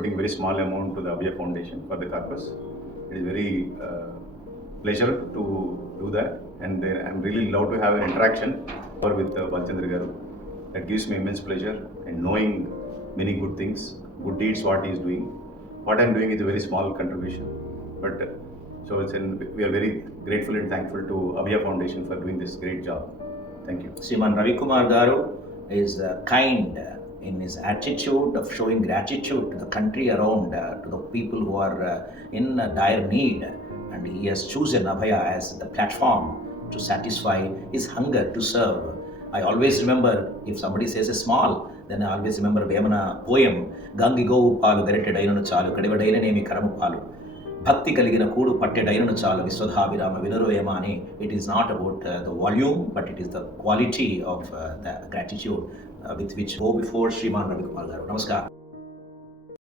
putting very small amount to the Abhay Foundation for the caucus. It is very pleasure to do that, and I'm really loved to have an interaction with Balchandra Garu. That gives me immense pleasure and knowing many good things, good deeds, what he is doing. What I'm doing is a very small contribution, but we are very grateful and thankful to Abhay Foundation for doing this great job. Thank you. Sriman Ravi Kumar Garu is kind in his attitude of showing gratitude to the country around, to the people who are in dire need, and he has chosen Abhaya as the platform to satisfy his hunger to serve. I always remember, if somebody says a small, then I always remember Vemana poem, Gangi Govu Palu Garetted Ainanu Chalu, Kadivadaina Nemi Karamu Palu. భక్తి కలిగిన కూడు పట్టెడైనను చాలు విశ్వధాభిరామ వినురవేమ అని. It is not about the volume, but it is the quality of the gratitude with which go before Sriman Ravi Kumar Garu. Namaskar.